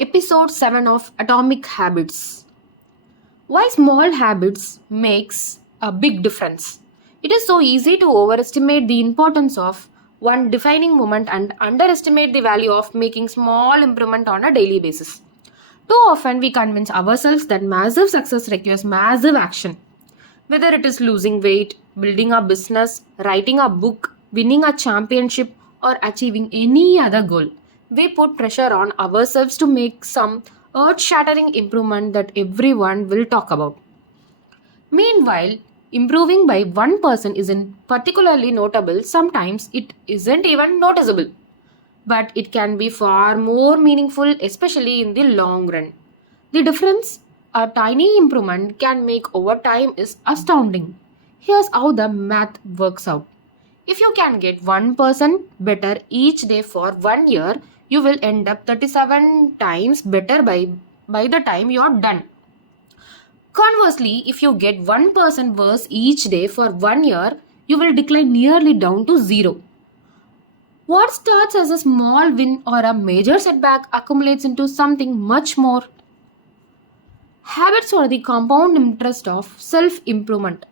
Episode 7 of Atomic Habits. Why small habits makes a big difference. It is so easy to overestimate the importance of one defining moment and underestimate the value of making small improvement on a daily basis. Too often we convince ourselves that massive success requires massive action. Whether it is losing weight, building a business, writing a book, winning a championship, or achieving any other goal, we put pressure on ourselves to make some earth shattering improvement that everyone will talk about. Meanwhile, improving by one person isn't particularly notable, sometimes it isn't even noticeable. But it can be far more meaningful, especially in the long run. The difference a tiny improvement can make over time is astounding. Here's how the math works out. If you can get 1% better each day for 1 year, you will end up 37 times better by the time you're done. Conversely, if you get 1% worse each day for 1 year, you will decline nearly down to zero. What starts as a small win or a major setback accumulates into something much more. Habits are the compound interest of self improvement.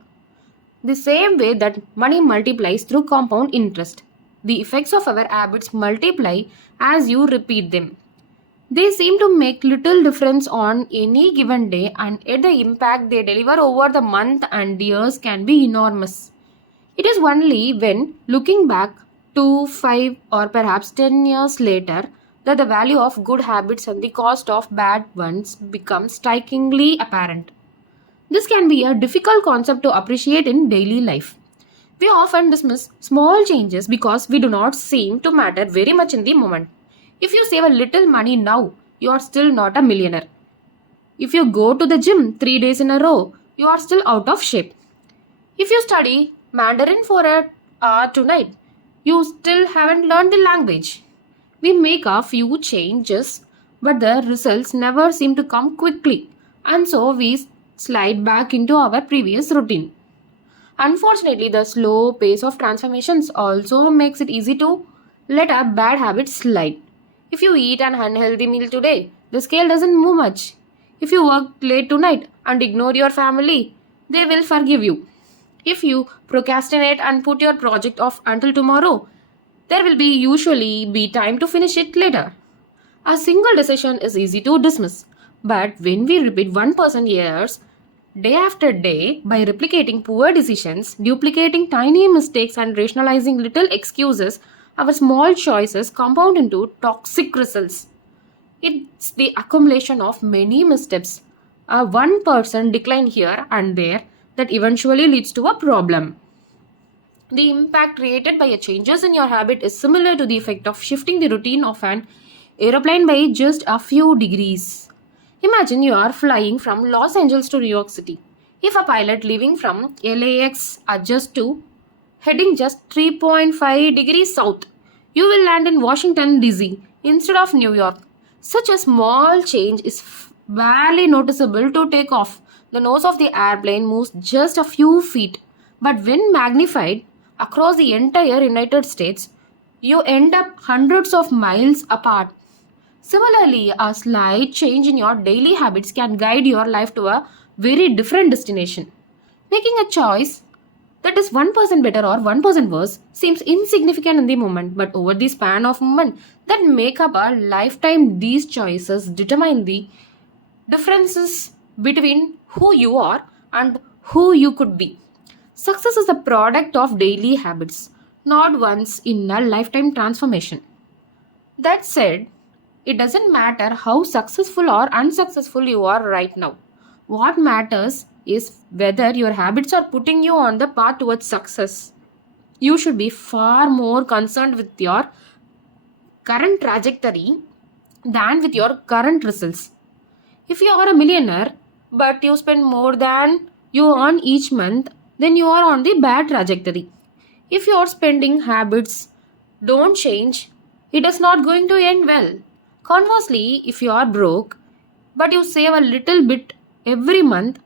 The same way that money multiplies through compound interest, the effects of our habits multiply as you repeat them. They seem to make little difference on any given day, and yet the impact they deliver over the month and years can be enormous. It is only when looking back 2, 5, or perhaps 10 years later that the value of good habits and the cost of bad ones become strikingly apparent. This can be a difficult concept to appreciate in daily life. We often dismiss small changes because we do not seem to matter very much in the moment. If you save a little money now, you are still not a millionaire. If you go to the gym 3 days in a row, you are still out of shape. If you study Mandarin for an hour tonight, you still haven't learned the language. We make a few changes, but the results never seem to come quickly, and so we slide back into our previous routine. Unfortunately, the slow pace of transformations also makes it easy to let a bad habit slide. If you eat an unhealthy meal today, the scale doesn't move much. If you work late tonight and ignore your family, they will forgive you. If you procrastinate and put your project off until tomorrow, there will be usually be time to finish it later. A single decision is easy to dismiss, but when we repeat 1% years, day after day, by replicating poor decisions, duplicating tiny mistakes, and rationalizing little excuses, our small choices compound into toxic results. It's the accumulation of many missteps, a 1% decline here and there, that eventually leads to a problem. The impact created by a changes in your habit is similar to the effect of shifting the routine of an aeroplane by just a few degrees. Imagine you are flying from Los Angeles to New York City. If a pilot leaving from LAX adjusts to heading just 3.5 degrees south, you will land in Washington DC instead of New York. Such a small change is barely noticeable to take off. The nose of the airplane moves just a few feet, but when magnified across the entire United States, you end up hundreds of miles apart. Similarly, a slight change in your daily habits can guide your life to a very different destination. Making a choice that is 1% better or 1% worse seems insignificant in the moment, but over the span of moment that make up a lifetime, these choices determine the differences between who you are and who you could be. Success is a product of daily habits, not once in a lifetime transformation. That said, it doesn't matter how successful or unsuccessful you are right now. What matters is whether your habits are putting you on the path towards success. You should be far more concerned with your current trajectory than with your current results. If you are a millionaire but you spend more than you earn each month, then you are on the bad trajectory. If your spending habits don't change, it is not going to end well. Conversely, if you are broke but you save a little bit every month,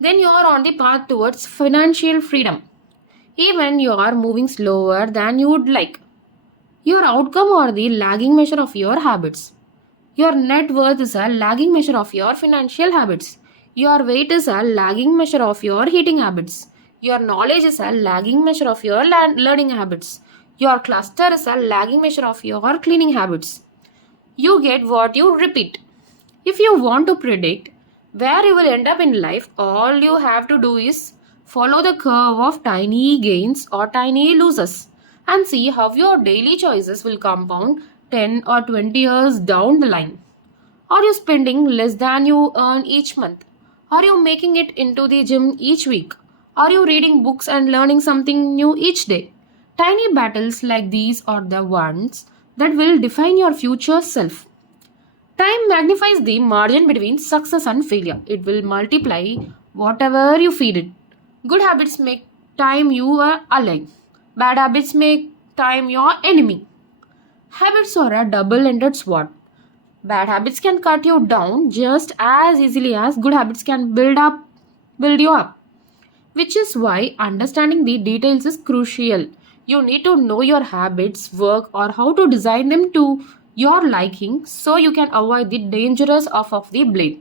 then you are on the path towards financial freedom. Even you are moving slower than you would like. Your outcome or the lagging measure of your habits. Your net worth is a lagging measure of your financial habits. Your weight is a lagging measure of your eating habits. Your knowledge is a lagging measure of your learning habits. Your cluster is a lagging measure of your cleaning habits. You get what you repeat. If you want to predict where you will end up in life, all you have to do is follow the curve of tiny gains or tiny losses and see how your daily choices will compound 10 or 20 years down the line. Are you spending less than you earn each month? Are you making it into the gym each week? Are you reading books and learning something new each day? Tiny battles like these are the ones that will define your future self. Time magnifies the margin between success and failure. It will multiply whatever you feed it. Good habits make time your ally. Bad habits make time your enemy. Habits are a double-ended sword. Bad habits can cut you down just as easily as good habits can build you up. Which is why understanding the details is crucial. You need to know your habits, work, or how to design them to your liking so you can avoid the dangerous off of the blade.